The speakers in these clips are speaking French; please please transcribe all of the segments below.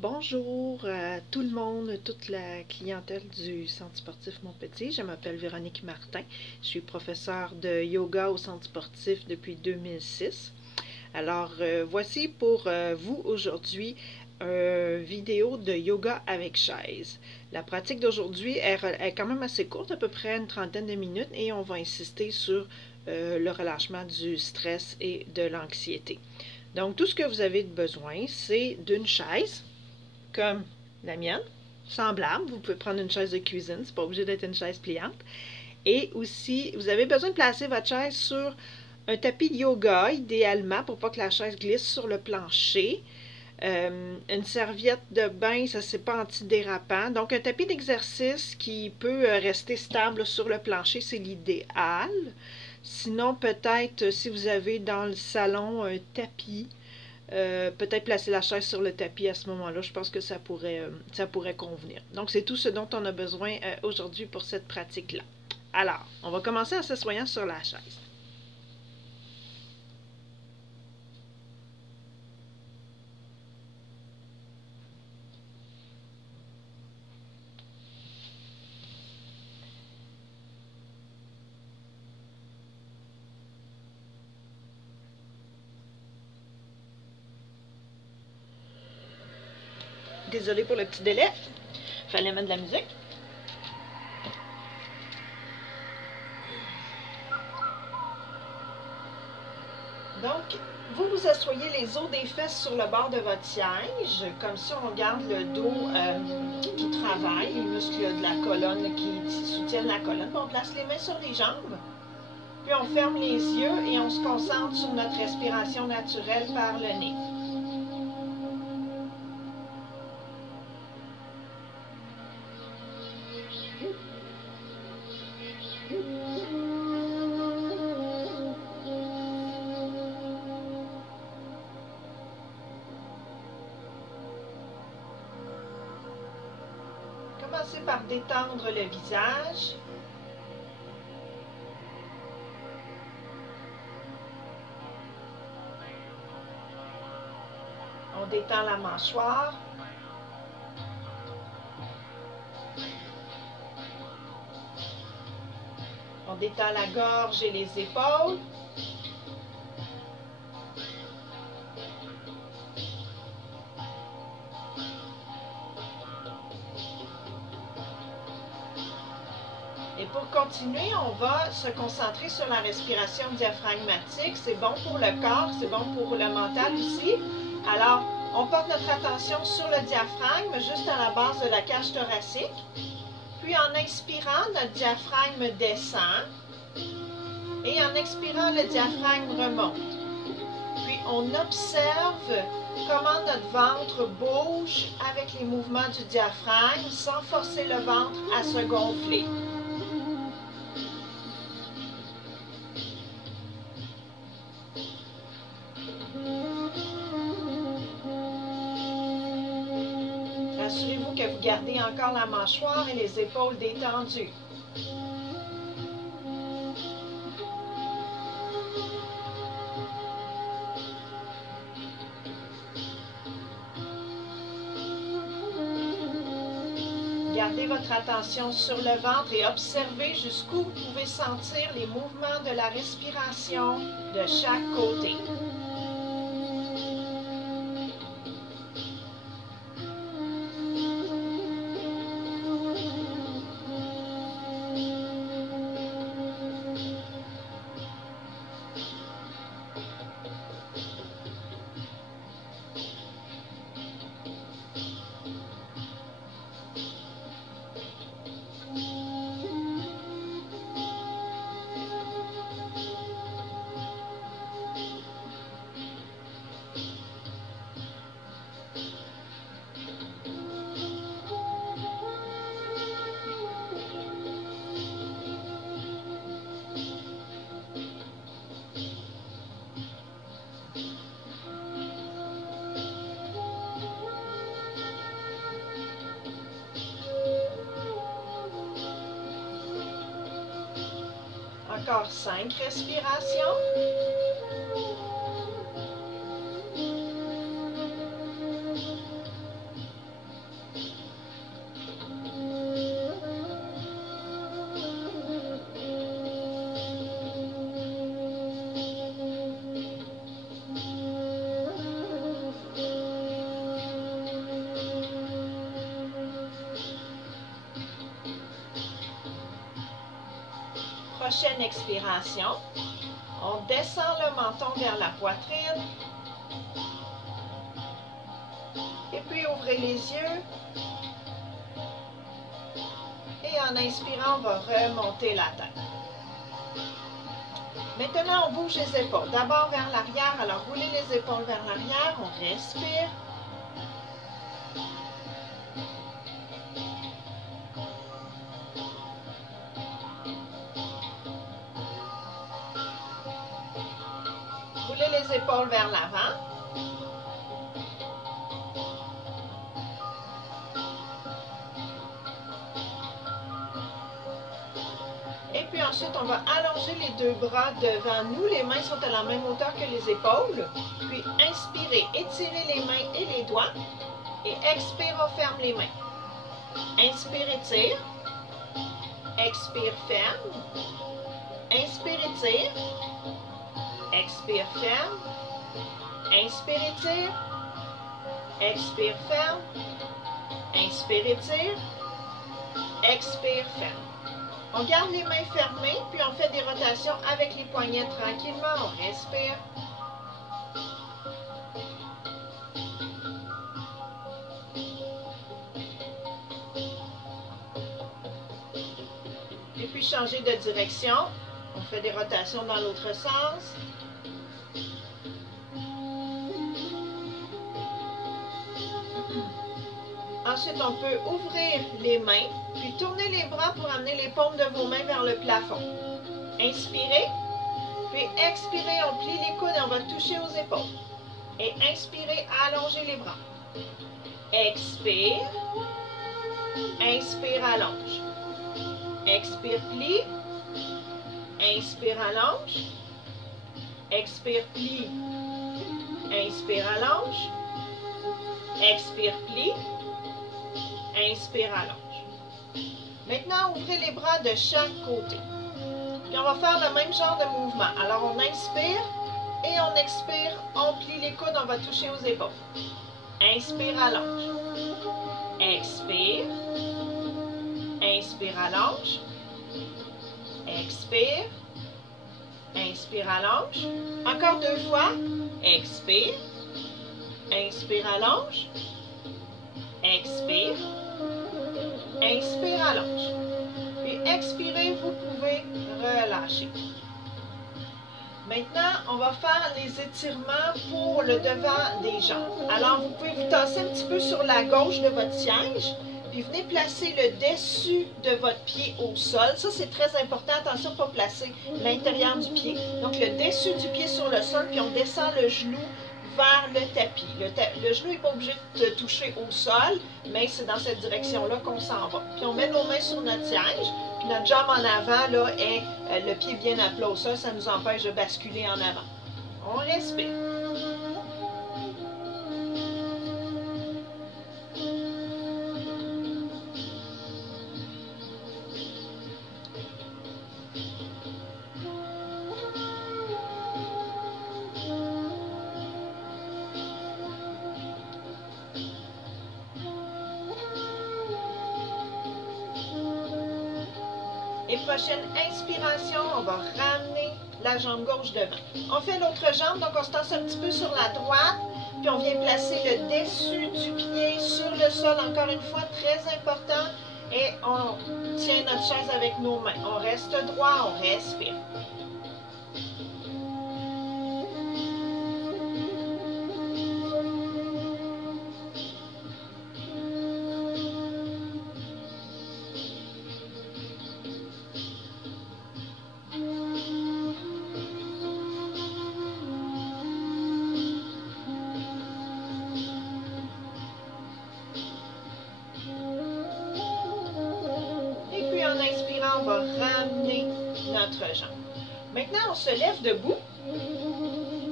Bonjour à tout le monde, toute la clientèle du Centre sportif Montpetit. Je m'appelle Véronique Martin. Je suis professeure de yoga au Centre sportif depuis 2006. Alors, voici pour vous aujourd'hui une vidéo de yoga avec chaise. La pratique d'aujourd'hui est quand même assez courte, à peu près une trentaine de minutes, et on va insister sur le relâchement du stress et de l'anxiété. Donc, tout ce que vous avez besoin, c'est d'une chaise, comme la mienne, semblable. Vous pouvez prendre une chaise de cuisine, c'est pas obligé d'être une chaise pliante. Et aussi, vous avez besoin de placer votre chaise sur un tapis de yoga, idéalement, pour pas que la chaise glisse sur le plancher. Une serviette de bain, ça c'est pas antidérapant. Donc un tapis d'exercice qui peut rester stable sur le plancher, c'est l'idéal. Sinon, peut-être si vous avez dans le salon un tapis, peut-être placer la chaise sur le tapis à ce moment-là, je pense que ça pourrait convenir. Donc, c'est tout ce dont on a besoin aujourd'hui pour cette pratique-là. Alors, on va commencer en s'assoyant sur la chaise. Désolée pour le petit délai. Fallait mettre de la musique. Donc, vous vous asseyez les os des fesses sur le bord de votre siège. Comme ça, on garde le dos qui travaille, les muscles de la colonne qui soutiennent la colonne. On place les mains sur les jambes. Puis on ferme les yeux et on se concentre sur notre respiration naturelle par le nez. Commencez par détendre le visage. On détend la mâchoire. On détend la gorge et les épaules. Et pour continuer, on va se concentrer sur la respiration diaphragmatique. C'est bon pour le corps, c'est bon pour le mental aussi. Alors, on porte notre attention sur le diaphragme, juste à la base de la cage thoracique. Puis en inspirant, notre diaphragme descend. Et en expirant, le diaphragme remonte. Puis on observe comment notre ventre bouge avec les mouvements du diaphragme sans forcer le ventre à se gonfler. Assurez-vous que vous gardez encore la mâchoire et les épaules détendues. Gardez votre attention sur le ventre et observez jusqu'où vous pouvez sentir les mouvements de la respiration de chaque côté. Encore 5 respirations. prochaine expiration, on descend le menton vers la poitrine. Et puis ouvrez les yeux. Et en inspirant, on va remonter la tête. Maintenant, on bouge les épaules. D'abord vers l'arrière. Alors, roulez les épaules vers l'arrière. On respire. Roulez les épaules vers l'avant. Et puis ensuite, on va allonger les deux bras devant nous. Les mains sont à la même hauteur que les épaules. Puis inspirez, étirez les mains et les doigts. Et expire, on ferme les mains. Inspire, étire. Expire, ferme. Inspire, étire. Expire, ferme. Inspire, étire. Expire, ferme. Inspire, étire. Expire, ferme. On garde les mains fermées, puis on fait des rotations avec les poignets tranquillement. On respire. Et puis changer de direction. On fait des rotations dans l'autre sens. Ensuite, on peut ouvrir les mains, puis tourner les bras pour amener les paumes de vos mains vers le plafond. Inspirez, puis expirez, on plie les coudes et on va toucher aux épaules. Et inspirez, allongez les bras. Expire, inspire, allonge. Expire, plie. Inspire, allonge. Expire, plie. Inspire, allonge. Expire, plie. Inspire, allonge. Maintenant, ouvrez les bras de chaque côté. Puis on va faire le même genre de mouvement. Alors, on inspire et on expire. On plie les coudes, on va toucher aux épaules. Inspire, allonge. Expire. Inspire, allonge. Expire. Inspire, allonge. Encore deux fois. Expire. Inspire, allonge. Expire. Inspire, allonge. Puis expirez, vous pouvez relâcher. Maintenant, on va faire les étirements pour le devant des jambes. Alors, vous pouvez vous tasser un petit peu sur la gauche de votre siège, puis venez placer le dessus de votre pied au sol. Ça, c'est très important. Attention, pas placer l'intérieur du pied. Donc, le dessus du pied sur le sol, puis on descend le genou vers le tapis. Le genou n'est pas obligé de toucher au sol, mais c'est dans cette direction-là qu'on s'en va. Puis on met nos mains sur notre siège, puis notre jambe en avant là, est le pied bien à plat au sol, ça nous empêche de basculer en avant. On respire. Et prochaine inspiration, on va ramener la jambe gauche devant. On fait l'autre jambe, donc on se tasse un petit peu sur la droite, puis on vient placer le dessus du pied sur le sol, encore une fois, très important, et on tient notre chaise avec nos mains. On reste droit, on respire. En inspirant, on va ramener notre jambe. Maintenant, on se lève debout.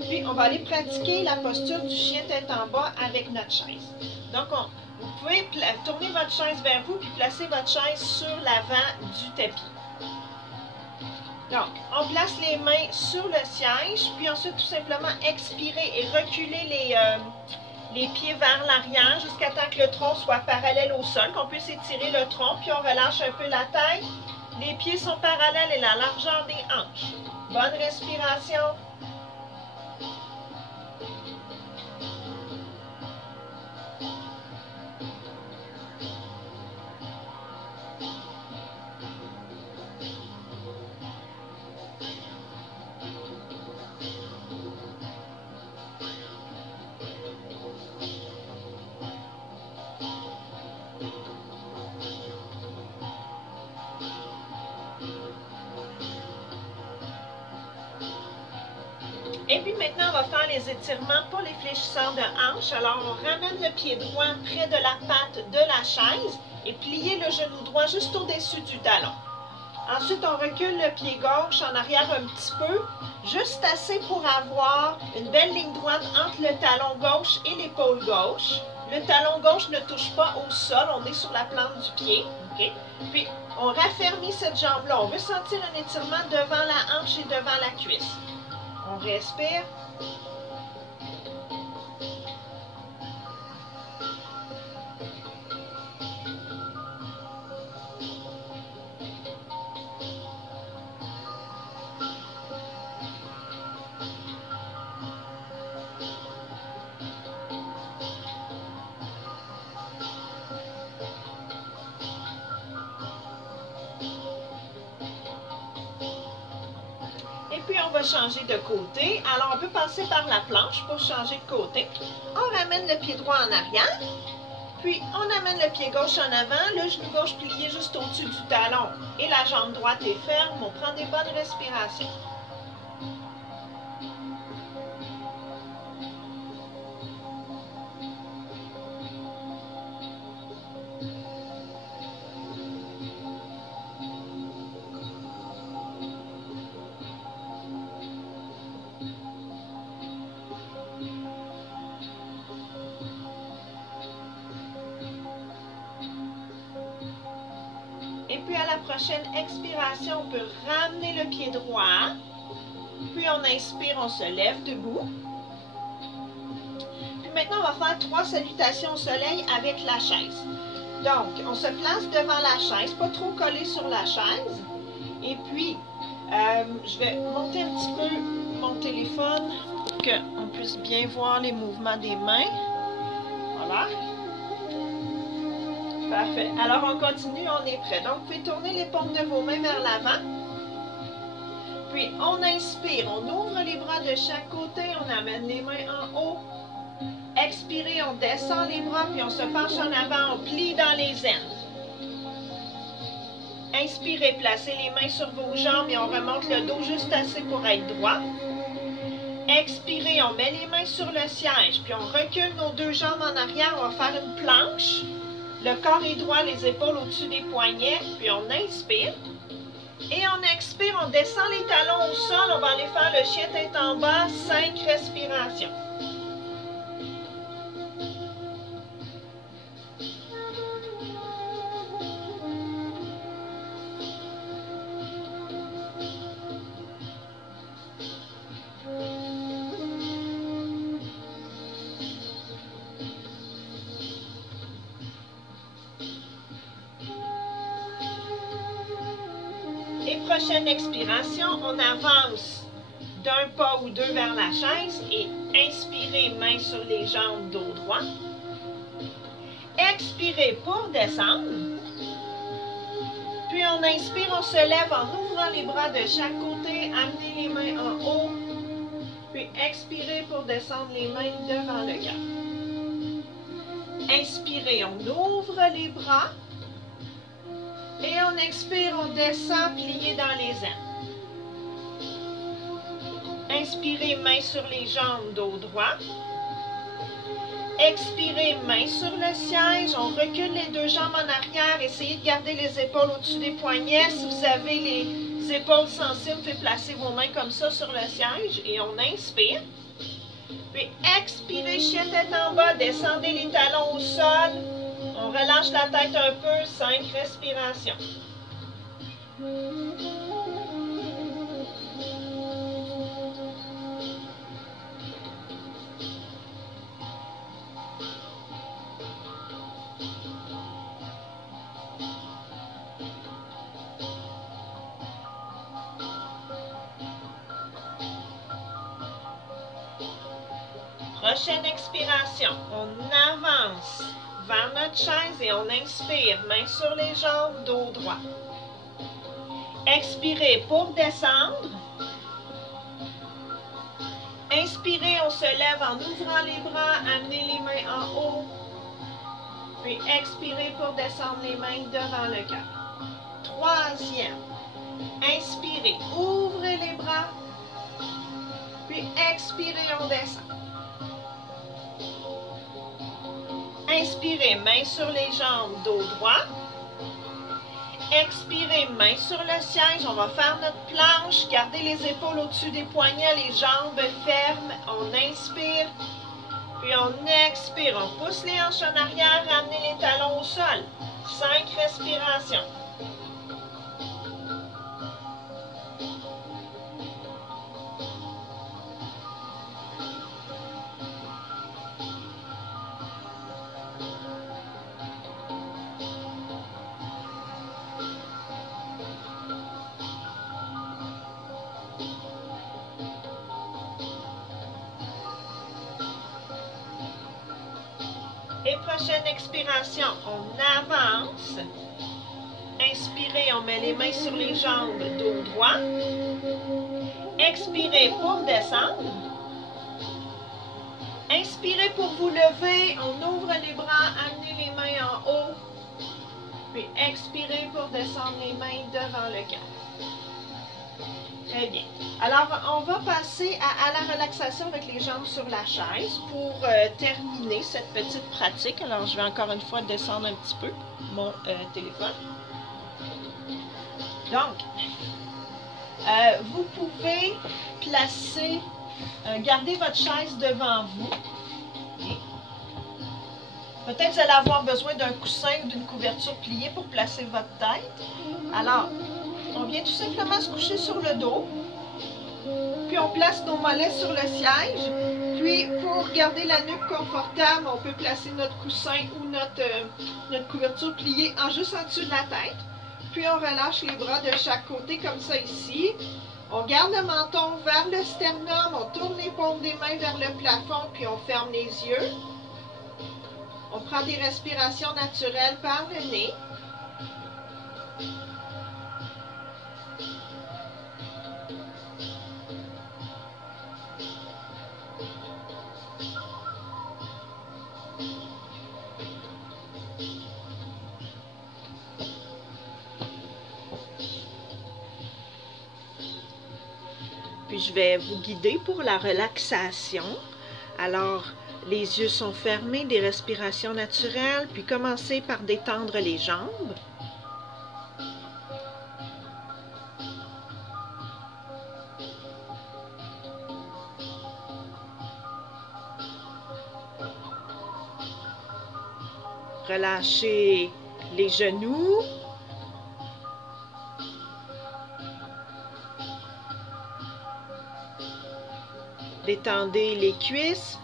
Puis, on va aller pratiquer la posture du chien tête en bas avec notre chaise. Donc, vous pouvez tourner votre chaise vers vous puis placer votre chaise sur l'avant du tapis. Donc, on place les mains sur le siège, puis ensuite, tout simplement, expirer et reculer les pieds vers l'arrière jusqu'à temps que le tronc soit parallèle au sol, qu'on puisse étirer le tronc, puis on relâche un peu la tête, Les pieds sont parallèles et la largeur des hanches. Bonne respiration. Et puis maintenant, on va faire les étirements pour les fléchisseurs de hanches. Alors, on ramène le pied droit près de la patte de la chaise et plier le genou droit juste au-dessus du talon. Ensuite, on recule le pied gauche en arrière un petit peu, juste assez pour avoir une belle ligne droite entre le talon gauche et l'épaule gauche. Le talon gauche ne touche pas au sol, on est sur la plante du pied. Okay? Puis, on raffermit cette jambe-là. On veut sentir un étirement devant la hanche et devant la cuisse. On respire. Et puis, on va changer de côté. Alors, on peut passer par la planche pour changer de côté. On ramène le pied droit en arrière. Puis, on amène le pied gauche en avant. Le genou gauche plié juste au-dessus du talon. Et la jambe droite est ferme. On prend des bonnes respirations. Et puis à la prochaine expiration, on peut ramener le pied droit. Puis on inspire, on se lève debout. Puis maintenant, on va faire 3 salutations au soleil avec la chaise. Donc, on se place devant la chaise, pas trop collé sur la chaise. Et puis, je vais monter un petit peu mon téléphone pour qu'on puisse bien voir les mouvements des mains. Voilà. Parfait. Alors, on continue, on est prêt. Donc, vous pouvez tourner les paumes de vos mains vers l'avant. Puis, on inspire, on ouvre les bras de chaque côté, on amène les mains en haut. Expirez, on descend les bras, puis on se penche en avant, on plie dans les ailes. Inspirez, placez les mains sur vos jambes et on remonte le dos juste assez pour être droit. Expirez, on met les mains sur le siège, puis on recule nos 2 jambes en arrière, on va faire une planche. Le corps est droit, les épaules au-dessus des poignets, puis on inspire. Et on expire, on descend les talons au sol, on va aller faire le chien tête en bas, 5 respirations. Et prochaine expiration, on avance d'un pas ou 2 vers la chaise et inspirez, main sur les jambes, dos droit. Expirez pour descendre. Puis on inspire, on se lève en ouvrant les bras de chaque côté, amenez les mains en haut. Puis expirez pour descendre les mains devant le cœur. Inspirez, on ouvre les bras. Et on expire, on descend, plié dans les ailes. Inspirez, main sur les jambes, dos droit. Expirez, main sur le siège. On recule les 2 jambes en arrière. Essayez de garder les épaules au-dessus des poignets. Si vous avez les épaules sensibles, faites placer vos mains comme ça sur le siège. Et on inspire. Puis expirez, chien tête en bas. Descendez les talons au sol. On relâche la tête un peu, 5 respirations. Prochaine expiration, on avance vers notre chaise et on inspire, mains sur les jambes, dos droit. Expirez pour descendre. Inspirez, on se lève en ouvrant les bras, amenez les mains en haut. Puis expirez pour descendre les mains devant le cœur. Troisième, inspirez, ouvrez les bras. Puis expirez, on descend. Inspirez, mains sur les jambes, dos droit. Expirez, mains sur le siège. On va faire notre planche. Gardez les épaules au-dessus des poignets, les jambes fermes. On inspire. Puis on expire. On pousse les hanches en arrière. Ramenez les talons au sol. 5 respirations. Et prochaine expiration, on avance. Inspirez, on met les mains sur les jambes, dos droit. Expirez pour descendre. Inspirez pour vous lever, on ouvre les bras, amenez les mains en haut. Puis expirez pour descendre les mains devant le cœur. Très bien. Alors, on va passer à la relaxation avec les jambes sur la chaise pour terminer cette petite pratique. Alors, je vais encore une fois descendre un petit peu mon téléphone. Donc, vous pouvez placer, garder votre chaise devant vous. Peut-être que vous allez avoir besoin d'un coussin ou d'une couverture pliée pour placer votre tête. Alors, on vient tout simplement se coucher sur le dos. Puis on place nos mollets sur le siège. Puis pour garder la nuque confortable, on peut placer notre coussin ou notre couverture pliée juste en dessous de la tête. Puis on relâche les bras de chaque côté comme ça ici. On garde le menton vers le sternum, on tourne les paumes des mains vers le plafond, puis on ferme les yeux. On prend des respirations naturelles par le nez. Puis je vais vous guider pour la relaxation. Alors, les yeux sont fermés, des respirations naturelles, puis commencez par détendre les jambes. Relâchez les genoux. Détendez les cuisses.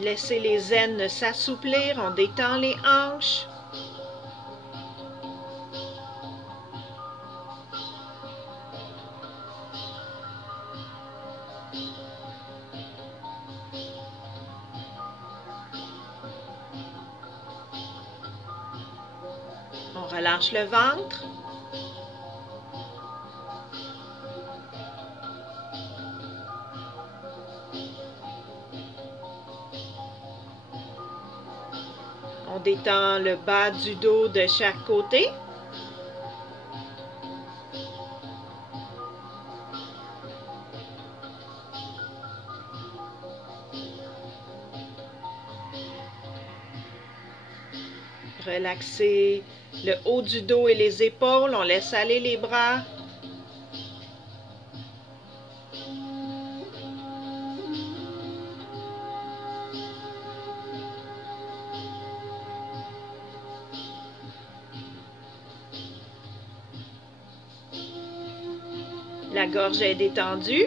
Laissez les aines s'assouplir, on détend les hanches. On relâche le ventre. On détend le bas du dos de chaque côté. Relaxez le haut du dos et les épaules. On laisse aller les bras. La gorge est détendue.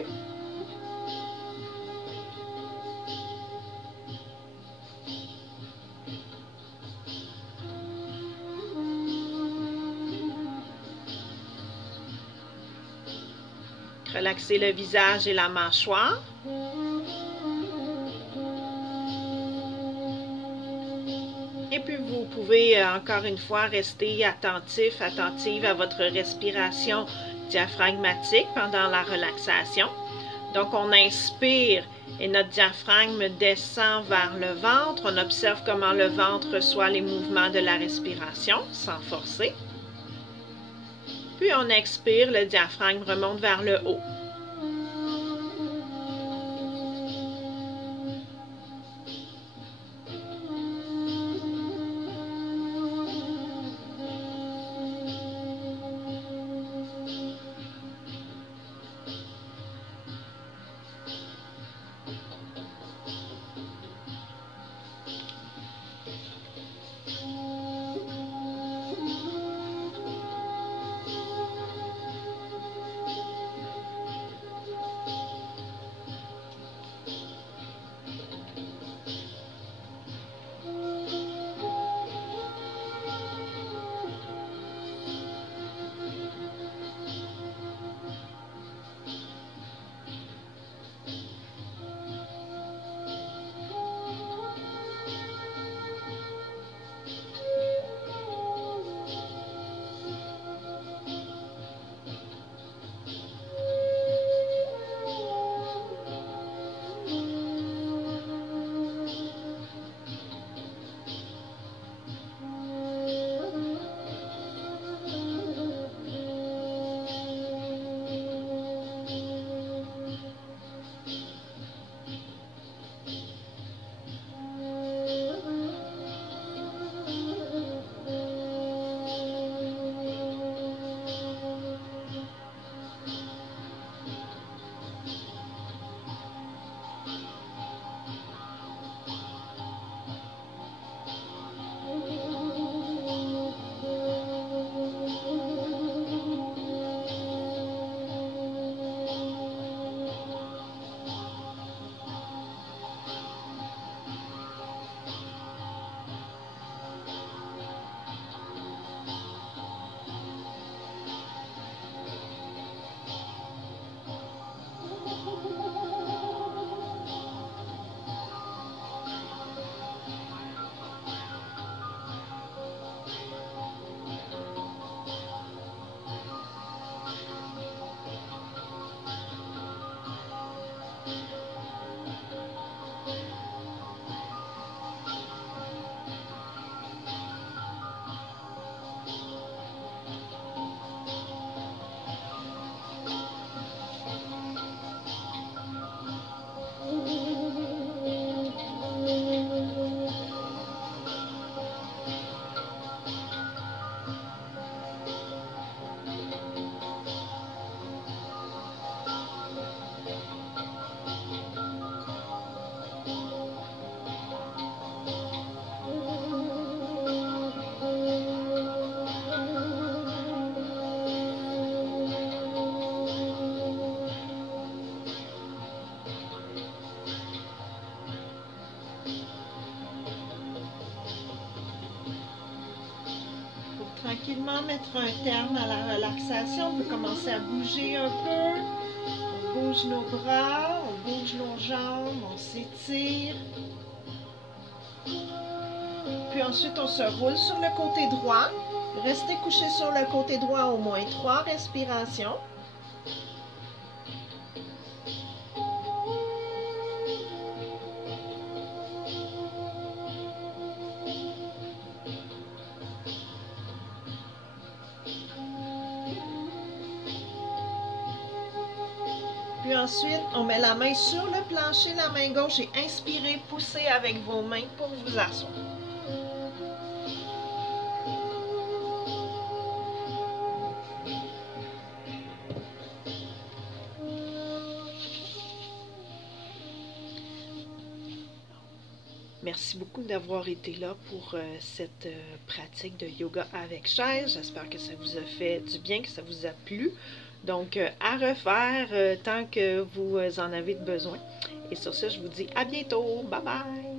Relaxez le visage et la mâchoire. Et puis vous pouvez encore une fois rester attentif, attentive à votre respiration diaphragmatique pendant la relaxation. Donc on inspire et notre diaphragme descend vers le ventre. On observe comment le ventre reçoit les mouvements de la respiration sans forcer. Puis on expire, le diaphragme remonte vers le haut. Tranquillement mettre un terme à la relaxation. On peut commencer à bouger un peu. On bouge nos bras, on bouge nos jambes, on s'étire. Puis ensuite, on se roule sur le côté droit. Restez couché sur le côté droit au moins 3 respirations. Puis ensuite, on met la main sur le plancher, la main gauche, et inspirez, poussez avec vos mains pour vous asseoir. Merci beaucoup d'avoir été là pour cette pratique de yoga avec chaise. J'espère que ça vous a fait du bien, que ça vous a plu. Donc, à refaire tant que vous en avez besoin. Et sur ce, je vous dis à bientôt. Bye bye!